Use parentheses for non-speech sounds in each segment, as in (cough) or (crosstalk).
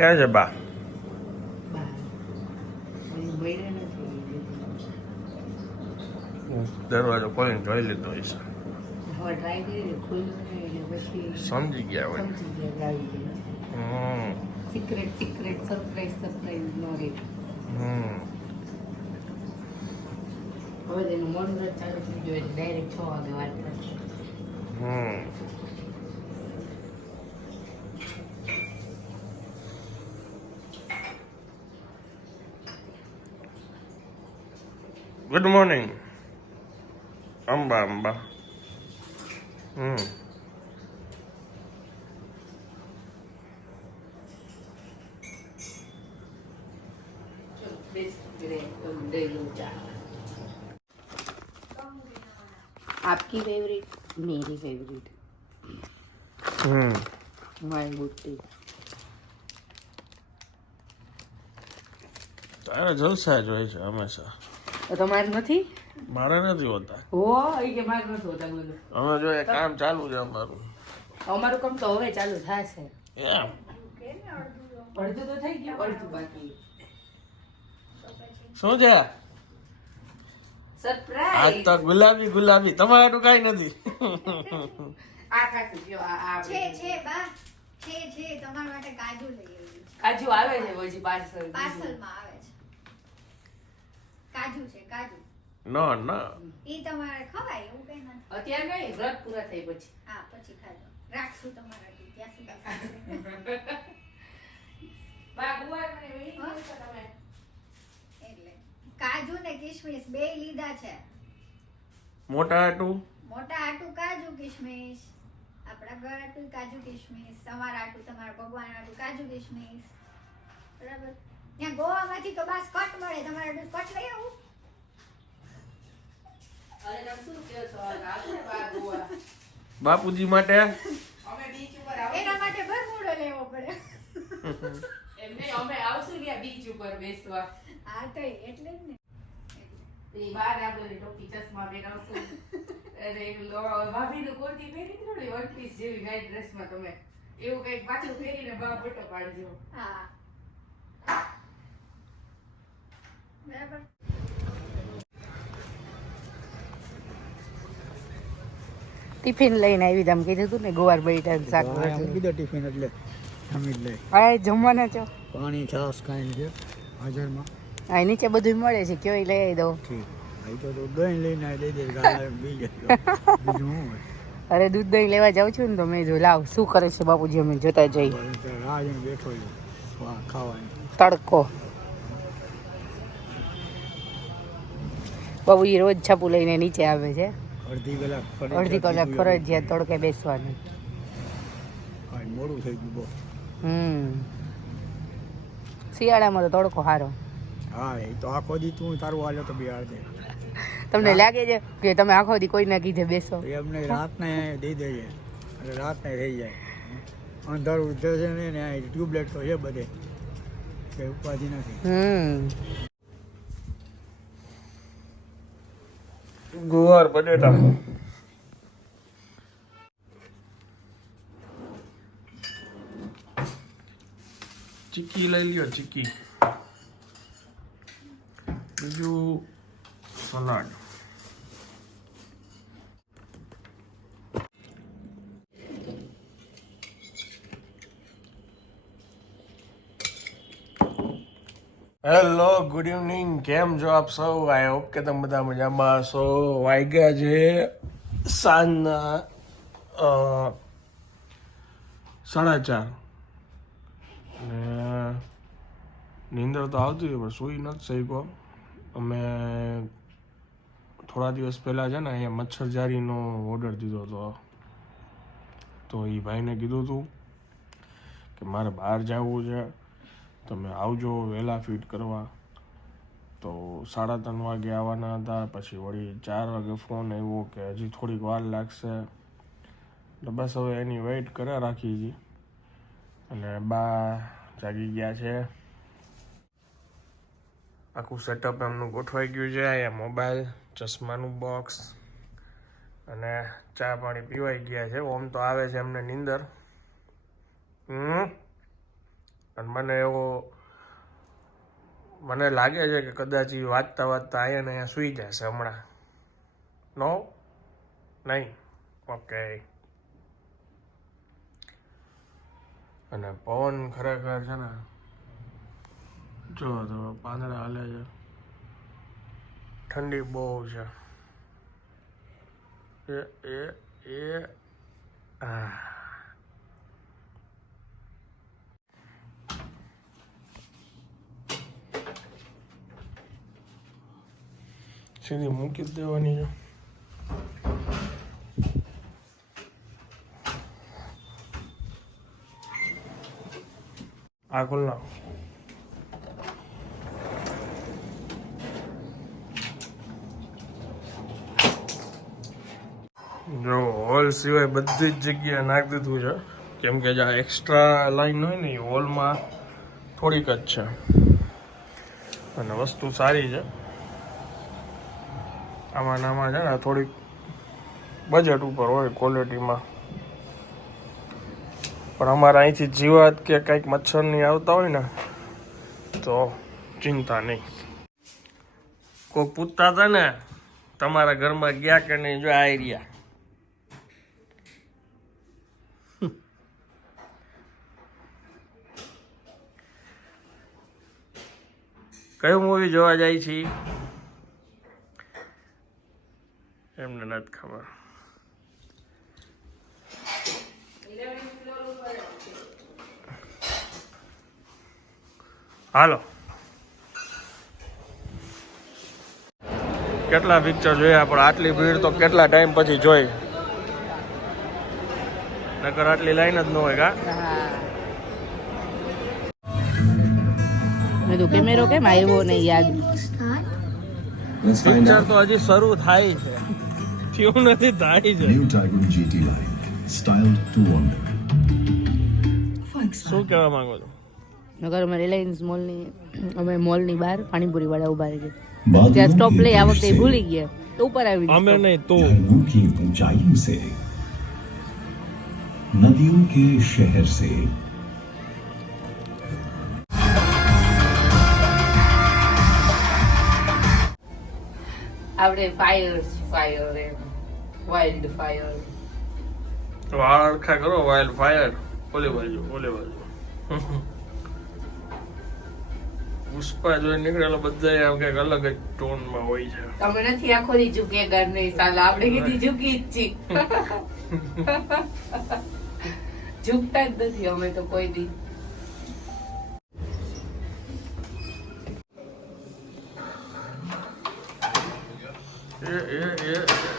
ક્યાં છે બા? દરવાજો કોઈ જોઈ લીધો હશે સમજી ગયા હોય. સિક્રેટ સિક્રેટ સરપ્રાઈઝ સરપ્રાઈઝ નો રે હમ હવે તેનું ચાલુ થઈ ગયું ડાયરેક્ટ છ વાગે વાત કરશે. હમ. ગુડ મોર્નિંગ અંબા અંબા હમ आपकी फेवरेट मेरी favourite hmm my good tea તારા જલસા જ હોય છે હંમેશા તો તમારે નથી? મારે નથી હોતા. હો એ કે મારે નથી હોતા બોલો અમે જો એ કામ ચાલુ છે અમારું. અમારું કામ તો હવે ચાલુ થશે. એમ. અડધું તો થઈ ગયું અડધું બાકી. શું છે? આજ સરપ્રાઈઝ તો ગુલાબી ગુલાબી. તમારું કઈ નથી. આ ખાતું જો આ આ છે છે બા. છે છે. તમારા માટે કાજુ લઈ આવી કાજુ આવે છે પછી પાર્સલ પાર્સલમાં આવે. છે કાજુ છે કાજુ. નો નો. ઈ તમારે ખવાય એવું કઈ નથી. અત્યારે નહીં વ્રત પૂરા થઈ પછી. હા પછી ખાજો. રાખશું તમારા ત્યાં સુધી ખાજો. મને વેણી હા? તમે. એટલે. કાજુ ને કિશમિશ બે લીધા છે. મોટા આટુ? મોટા આટું કાજુ કિશમિશ આપણા ઘર આટું કાજુ કિશમિશ તમારા આટું તમારા ભગવાન આટું કાજુ કિશમિશ બરાબર? ત્યાં ગોવામાંથી તો બસ કટ મળે તમારે કટ લઈ આવું. અરે તમે શું કહો છો? આવશે બા ગુવાર બાપુજી માટે? અમે બીચ ઉપર આવીએ એના માટે ભરપૂરો લેવો પડે. એમ નહીં અમે આવશું ત્યાં બીચ ઉપર બેસવા. હા તો એટલે જ ને. એ બાર આગળ ટોપી ચશ્મા પહેરાવશું. અરે ભાભીનું કુર્તી પહેરી થોડી વન પીસ જેવી નાઇટ ડ્રેસમાં તમે. એવું કંઈક પાછું પહેરીને બા ફોટો પાડજો. હા બરાબર ટિફિન લઈને આવી તમે કીધું હતું ને ગોવાર બટેટા શાક કીધો ટિફિન એટલે જમી લઈ. લે જમવાના છો? પાણી છાસ કાંઈ છે હાજરમાં. આ નીચે બધું મળે છે કયો લઈ આવી દઉં. ઠીક. તો તો દહીં લઈને દઈ દે ગાળા બીજું અરે દૂધ દહીં લેવા જાઉં છું ને તો મેં જો લાવ શું કરે છે બાપુજી અમે જોતા જઈ બેઠો છું ખાવાની. તડકો. બાબુજી રોજ છાપું લઈને નીચે આવે છે. અડધી કલાક અડધી કલાક ફરજિયાત તડકે બેસવાનું. મોડું થઈ ગયું બહુ. હમ. શિયાળામાં તો તડકો સારો હા એ તો આખો દી તું તારું હાલે તો બિહાર દે તમને લાગે છે કે તમે આખો દી કોઈના કીધે બેસો? એમને રાતને દઈ દઈએ એટલે રાતને રહી જાય. અંધારું છે ને ને ટ્યુબલાઇટ તો છે બધે. કે ઉપાધિ નથી. હમ. ગુવાર બટેટા. ચીકી લઈ લ્યો ચીકી. બીજું સલાડ. હેલો ગુડ ઇવનિંગ કેમ છો આપ સૌ? આઈ હોપ કે તમે બધા મજામાં હશો. વાગ્યા છે સાંજના સાડા ચાર. ને નીંદર તો આવતી હોય, પણ સૂઈ નથી શક્યો. અમે થોડા દિવસ પહેલાં છે ને અહીંયા મચ્છરજારીનો ઓર્ડર દીધો હતો. તો એ ભાઈને કીધું હતું કે મારે બહાર જવું છે. તમે આવજો વહેલા ફિટ કરવા. તો સાડા ત્રણ વાગે આવવાના હતા, પછી વળી ચાર વાગે ફોન આવ્યો કે હજી થોડીક વાર લાગશે. એટલે બસ હવે એની વેઇટ કર્યા રાખી હતી અને બા જાગી ગયા છે. આખું સેટઅપ એમનું ગોઠવાઈ ગયું છે, અહીંયા મોબાઈલ ચશ્માનું બોક્સ અને ચા પાણી પીવાઈ ગયા છે. ઓમ તો આવે છે એમને નીંદર. હમ? અને મને એવો, મને લાગે છે કે કદાચ એ વાંચતા વાંચતા અહીંયા ને અહીંયા સૂઈ જશે હમણાં. નો નહીં? ઓકે અને પવન ખરેખર છે ને, જો તો પાંદડા હાલે છે. ઠંડી બહુ છે. એ એ એ, આ. સીધી મૂકી દેવાની છે આ ખોલ નાખો જો, હોલ સિવાય બધી જ જગ્યાએ નાખી દીધું છે. કેમ કે જ્યાં એક્સ્ટ્રા લાઈન હોય ને, એ હોલમાં થોડીક જ છે. અને વસ્તુ સારી છે. આમાં આમાં છે ને થોડીક બજેટ ઉપર હોય ક્વોલિટીમાં પણ અમારે અહીંથી જીવાત કે કંઈક મચ્છરની આવતા હોય ને, તો ચિંતા નહીં. કોઈ પૂછતા હતા ને, તમારા ઘરમાં ગયા કે નહીં, જો આ રહ્યા. કયું મૂવી જોવા જાય છે એમને નથી ખબર. હાલો. કેટલા પિક્ચર જોયા પણ આટલી ભીડ તો કેટલા ટાઈમ પછી જોઈ? નકર આટલી લાઈન જ ન હોય કા? મેં તો કેમેરો કેમ આવ્યો નહીં યાદ? પિક્ચર તો હજી શરૂ થાય છે. થયું નથી? થાય છે. New tiger GT line styled to wonder શું કહેવા માંગો છો? નગર અમે રિલાયન્સ મોલની અમે મોલની બહાર પાણીપુરી વાળા ઊભા રહી છે. ત્યાં સ્ટોપ લઈ આ વખતે ભૂલી ગયા. તો ઉપર આવી અમે નહીં તો. ઊંચી ઊંચાઈઓ સે નદીઓ કે શહેર સે આપણે ફાયર ફાયર એમ. વાઇલ્ડ ફાયર વાળ અરખા કરો વાઇલ્ડ ફાયર ઓલે બાજુ ઓલે બાજુ. પુષ્પા જોઈ નીકળેલો બધા આમ કંઈક અલગ જ ટોનમાં હોય છે. તમે નથી આખો દી ઝૂકે ઘર નહીં સાલા આપણે કીધી ઝૂકી જ છી ઝૂકતા જ નથી અમે તો કોઈ દી. એ એ એ.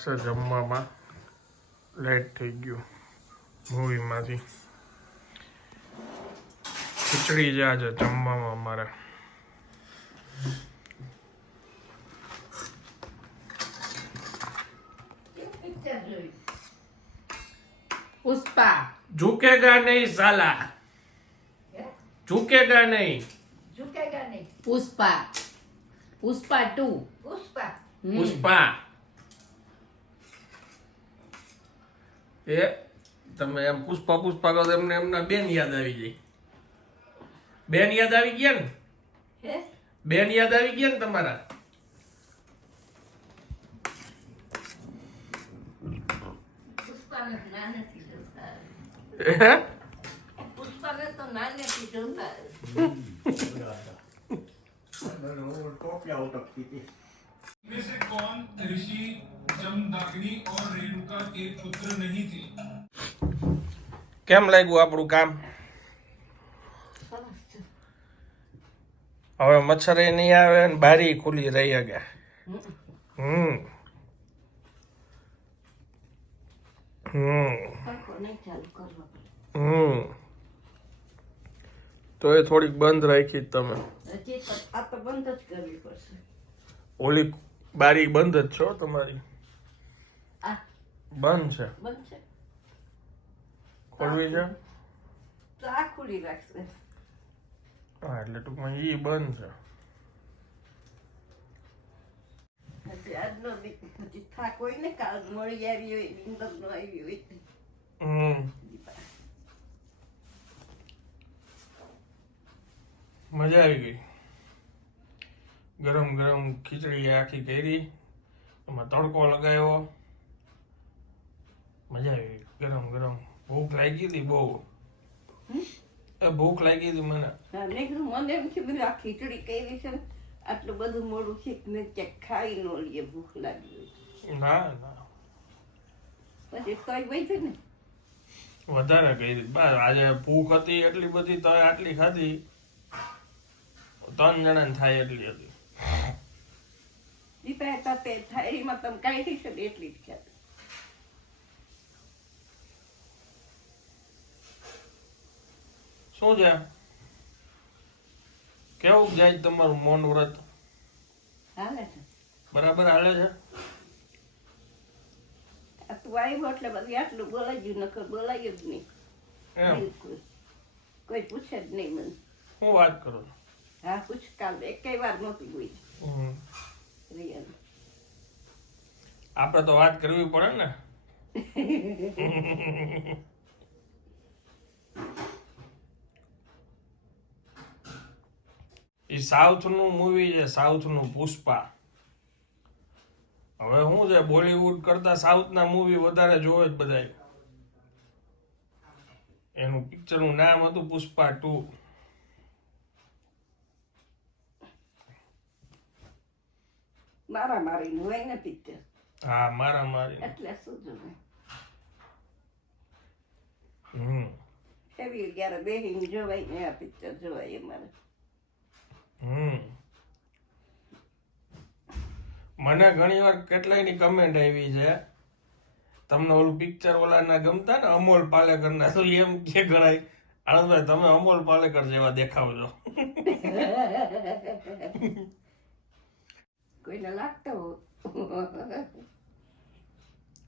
અગિયાર વાગશે જમવામાં લેટ થઈ ગયું મૂવીમાંથી ખીચડી જ આજે જમવામાં અમારે પુષ્પા झुकेगा नहीं साला झुकेगा नहीं ઝુકેગા નહીં પુષ્પા પુષ્પા ટુ પુષ્પા પુષ્પા એ તમે એમ પુષ્પા પુષ્પા કહો એમને એમના બેન યાદ આવી જાય. બેન યાદ આવી ગયા ને? બેન યાદ આવી ગયા ને તમારા? પુષ્પા તો में से कौन ऋषि जमदग्नि और रेणुका के पुत्र नहीं थे કેમ લાગ્યું આપણું કામ હવે મચ્છરે નહીં આવે ને બારી ખુલી રહી ગયા હમ હમ હમ તો એ થોડીક બંધ રાખી તમે આ તો બંધ જ કરવી પડશે ઓલી બારી બંધ જ છો તમારી? આ. બંધ છે. બંધ છે. ખોલવી છે? આ ખુલી રાખશે. હા એટલે ટૂંકમાં એ બંધ છે. પછી આજનો હજી થાક હોય ને કાલ મળી આવી હોય નીંદર નો આવી હોય. હમ. મજા આવી ગઈ? ગરમ ગરમ ખીચડી આખી કરી. એમાં તડકો લગાવ્યો. મજા આવી. ગરમ ગરમ. ભૂખ લાગી હતી બહુ. ભૂખ લાગી હતી મને. મને એમ છે બધું આ ખીચડી કરી છે ને આટલું બધું મોડું છે કે ક્યાંક ખાઈ ન લઈએ ભૂખ લાગી ના ના. પછી તોય છે ને? વધારે કરી બસ આજે ભૂખ હતી એટલી બધી તો આટલી ખાધી. ત્રણ જણાને થાય એટલી હતી. દીપા હતા તે તમે કાઢી થઈ શકે એટલી જ ખ્યાલ શું છે? કેવું જાય તમારું મૌન વ્રત? હાલે છે. બરાબર હાલે છે? તું આવ્યો એટલે બધી આટલું બોલાયું નકર બોલાયું જ નહીં. કોઈ પૂછે જ નહીં મને. હું વાત કરું હા પૂછ કાલ એકેય વાર નહોતી કોઈ. રિયલ આપણે તો વાત કરવી પડે ને. સાઉથનું મૂવી છે સાઉથનું પુષ્પા. હવે શું છે, બોલીવુડ કરતા સાઉથ ના મૂવી વધારે જોવે જ બધા એનું પિક્ચરનું નામ હતું પુષ્પા ટુ. મારા મારીનું હોય ને પિક્ચર હા મારા મારી એટલે શું જોવે? હમ. એવી ક્યારે બેહીને જોવાય ને આ પિક્ચર જોવાય અમારે. હમ. મને ઘણી વાર કેટલાયની કમેન્ટ આવી છે. તમને ઓલું પિક્ચર ઓલા ના ગમતા ને અમોલ પાલેકર ના તો એમ કે ગણાય? આનંદભાઈ તમે અમોલ પાલેકર જેવા દેખાવ છો (laughs) કોઈને લાગતો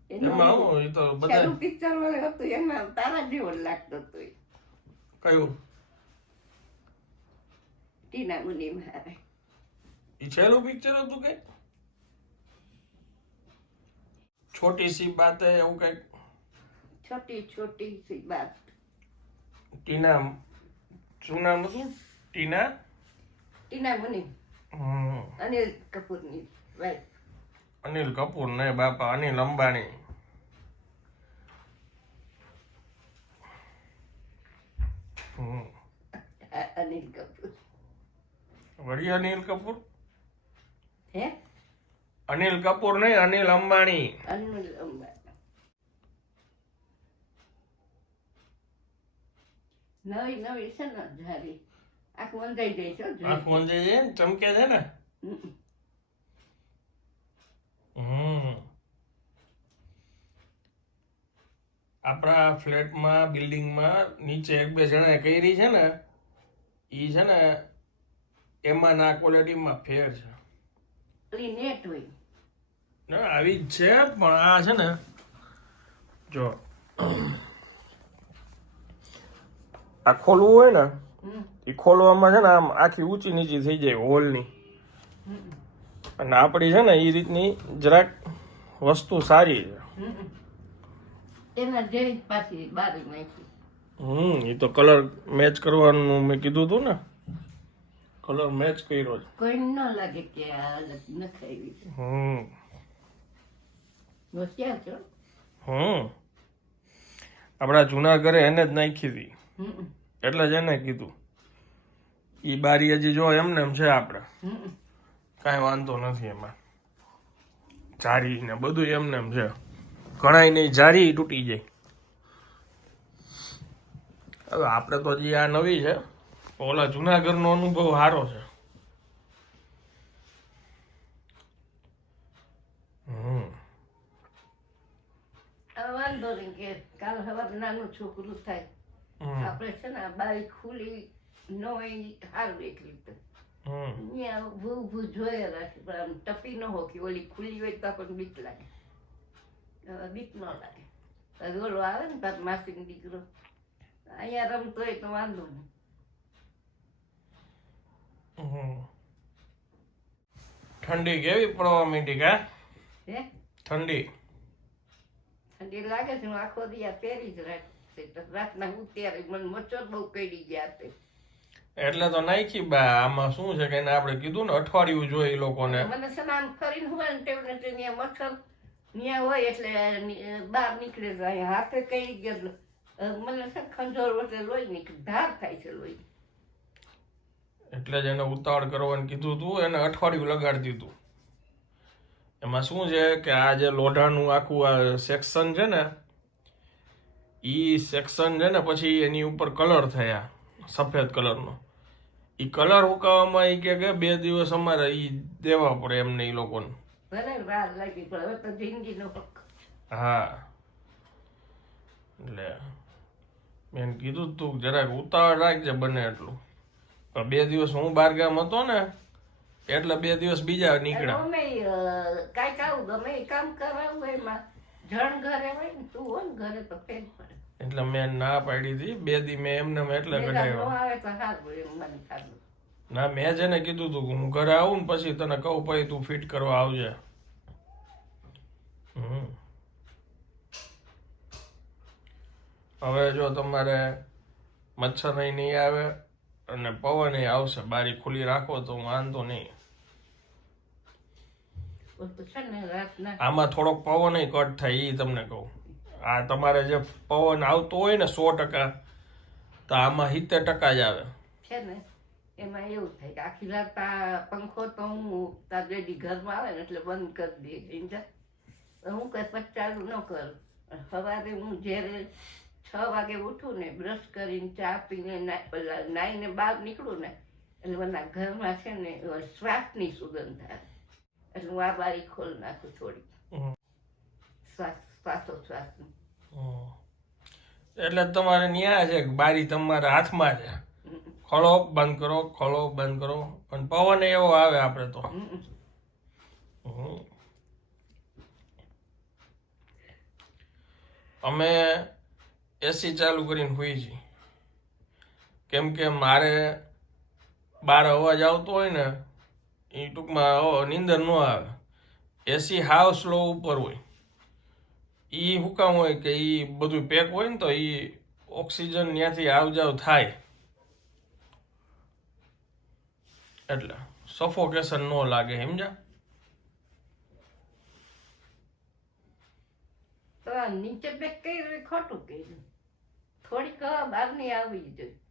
એમાં પિક્ચર વાળે હતું એમાં તારા જેવો લાગતો હતો. કયું? ટીના મુની મારે એ છેલ્લું પિક્ચર હતું કઈ? છોટી સી બાત હે એવું કંઈક? છોટી છોટી સી બાત. ટીના શું નામ હતું? ટીના? ટીના હમ અનિલ કપૂરની વાઈફ અનિલ કપૂર ને બાપા અનિલ અંબાણી. અનિલ કપૂર. વળી અનિલ કપૂર? હે? અનિલ કપૂર નહીં અનિલ અંબાણી. અનિલ અંબાણી. નવી નવી છે ને જારી. આંખ મંજાઈ જાય છે આંખ મંજાઈ જાય ને? ચમકે છે ને? હમ. આપણા ફ્લેટમાં બિલ્ડિંગમાં નીચે એક બે જણાએ કરી છે ને એ છે ને એમાં ના ક્વોલિટીમાં ફેર છે. નેટ હોય. ના આવી જ છે પણ આ છે ને જો. આ ખોલવું હોય ને. એ ખોલવામાં છે ને આમ આખી ઊંચી નીચી થઈ જાય હોલની. અને આપણી છે ને એ રીતની જરાક વસ્તુ સારી છે. હમ. એ તો કલર મેચ કરવાનું મેં કીધું હતું ને. કલર મેચ કર્યો છે. કોઈ ન લાગે કે આ અલગ નખાવી હમ. હમ. આપણા જૂના ઘરે એને જ નાખી હતી. એટલે જ એને કીધું. એ બારી હજી જો એમને એમ છે આપણે કાંઈ વાંધો નથી એમાં. જારી ને બધું એમને એમ છે. ઘણાય નહીં જારી તૂટી જાય. હવે આપણે તો હજી આ નવી છે. ઓલા જુનાગઢનો અનુભવ સારો છે. વાંધો નહીં કે કાલ સવાર નાનું છોકરું થાય. આપણે છે ને બારી ખુલી ન હોય સારું એકલી તો હમ અહીંયા ઊભું ઊભું જોયે રાખે પણ આમ ટપી ન હોકી ઓલી ખુલ્લી હોય તો આપણને બીક લાગે હવે બીક ન લાગે ઓલો આવે ને તાર માસીનો દીકરો અહીંયા રમતો હોય તો વાંધો નહીં. ઠંડી કેવી પડવા માંડી કા? ઠંડી. ઠંડી લાગે છે હું આખો દિયા પહેરી જ રાખશે રાતના હું ત્યારે મને મચ્છર બહુ કરી ગયા તે. એટલે તો નાખી બા આમાં શું છે કે આપણે કીધું ને અઠવાડિયું જોઈએ લોકોને. મને સનામ ફરીને હોય ને ટેવ ને ત્યાં મચ્છર ત્યાં હોય એટલે બહાર નીકળે જાય હાથે કઈ ગયેલો મને ખંજોર વચ્ચે લોહી નીકળે ધાર થાય છે લોહી. એટલે જ એને ઉતાવળ કરવાનું કીધું હતું એને અઠવાડિયું લગાડી દીધું એમાં શું છે કે આ જે લોઢાનું આખું આ સેક્શન છે ને ઈ સેક્શન છે ને પછી એની ઉપર કલર થયા સફેદ કલરનો ઈ કલર હુકાવામાં ઈ કે કે બે દિવસ અમારે ઈ દેવા પડે એમને ઈ લોકોને. હા. એટલે મેં કીધું તું જરાક ઉતાવળ રાખજે બને એટલું. પણ બે દિવસ હું બાર ગામ હતો ને એટલે બે દિવસ બીજા નીકળ્યા. ગમે એ કામ કરાવું એમાં. જણ ઘરે હોય ને તું હોય ને ઘરે તો ફેર પડે. એટલે મેં ના પાડી હતી. બે દી મેં એમને એટલે ભેગા આવે તો સારું એમ મને સારું ના મેં જેને કીધું તું હું ઘરે આવું ને પછી તને કહું પછી તું ફિટ કરવા આવજે. હવે જો તમારે મચ્છર નહીં આવે અને પવન આવશે બારી ખુલ્લી રાખો તો વાંધો નહીં. આમાં થોડોક પવન કટ થાય એ તમને કહું. આ તમારે જે પવન આવતો હોય ને સો ટકા તો આમાં સિત્તેર ટકા જ આવે. છે ને એમાં એવું થાય કે આખી રાત પંખો તો હું તાર રેડી ઘરમાં આવે ને એટલે બંધ કરી દે સમજા હું કઈ પછી ચાલુ ન કરું. સવારે હું જ્યારે છ વાગે ઉઠું ને બ્રશ કરીને ચા પીને ના- પેલા નાઈને બહાર નીકળું ને એટલે મને ઘરમાં છે ને શ્વાસની સુગંધ આવે. એટલે હું આ બારી ખોલી નાખું થોડી હમ. શ્વાસ એટલે તમારે ન્યાય છે બારી તમારા હાથમાં છે? ખોલો બંધ કરો ખોલો બંધ કરો. અને પવન એવો આવે આપણે તો. અમે એસી ચાલુ કરીને હોઈ છીએ કેમ કે મારે બાર અવાજ આવતો હોય ને એ ટૂંકમાં નીંદર ન આવે. એસી હાવ સ્લો ઉપર હોય. એ શું કામ હોય કે એ બધું પેક હોય ને તો એ ઓક્સિજન ત્યાંથી આવ જાવ થાય. એટલે સફોકેશન ન લાગે, સમજ્યા? નીચે બેક કઈ ખોટું કર્યું. થોડીક બહારની આવી જોઈએ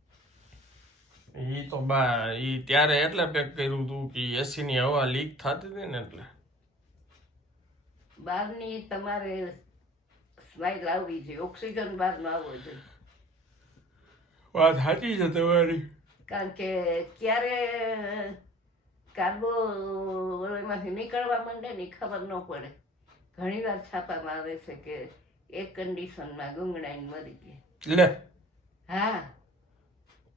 ઈ તો બા એ ત્યારે એટલે પેક કર્યું હતું કે એસી ની હવા લીક થતી હતી ને એટલે. બહારની તમારે સ્માઇલ આવવી છે ઓક્સિજન બહારનો આવવો જોઈએ. વાત સાચી છે તમારી. કારણ કે ક્યારે કાર્બો એમાંથી નીકળવા માંડે ને ખબર ન પડે. ઘણીવાર છાપામાં આવે છે કે એક કન્ડિશનમાં ગુંગળાઈને મરી ગયા. લે. હા.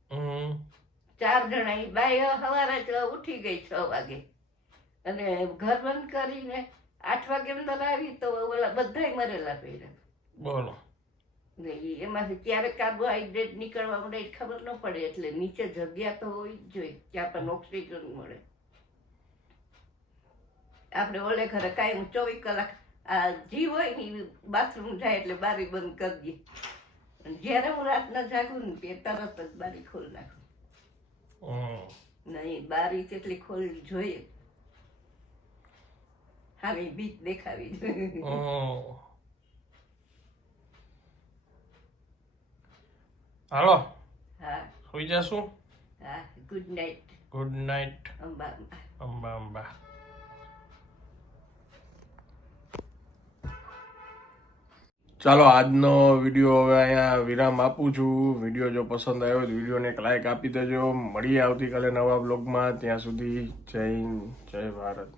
હમ. ચાર જણા બાય બાઈ સવારે ઉઠી ગઈ છ વાગે. અને ઘર બંધ કરીને આઠ વાગે અંદર આવી તો ઓલા બધાય મરેલા પડ્યા બોલો. એમાંથી ક્યારે કાર્બોહાઈડ્રેટ નીકળવા મળે એ ખબર ન પડે એટલે નીચે જગ્યા તો હોવી જ જોઈએ કે આપણને ઓક્સિજન મળે. આપણે ઓલે ઘરે કાંઈ ચોવીસ કલાક આ જીવ હોય ને બાથરૂમ જાય એટલે બારી બંધ કરી દઈએ જ્યારે હું રાતના જાગું ને તે તરત જ બારી ખોલી નાખું. નહીં બારી કેટલી ખોલવી જોઈએ. આવી બીક દેખાવી જોઈએ હાલો હા. સુઈ જશું? હા good night. Good night. Amba Amba Amba ચાલો, આજનો વીડિયો હવે અહીંયા વિરામ આપું છું. વીડિયો જો પસંદ આવ્યો તો વિડીયોને એક લાઇક આપી દેજો. મળીએ આવતીકાલે નવા બ્લોગમાં ત્યાં સુધી જય જય ભારત.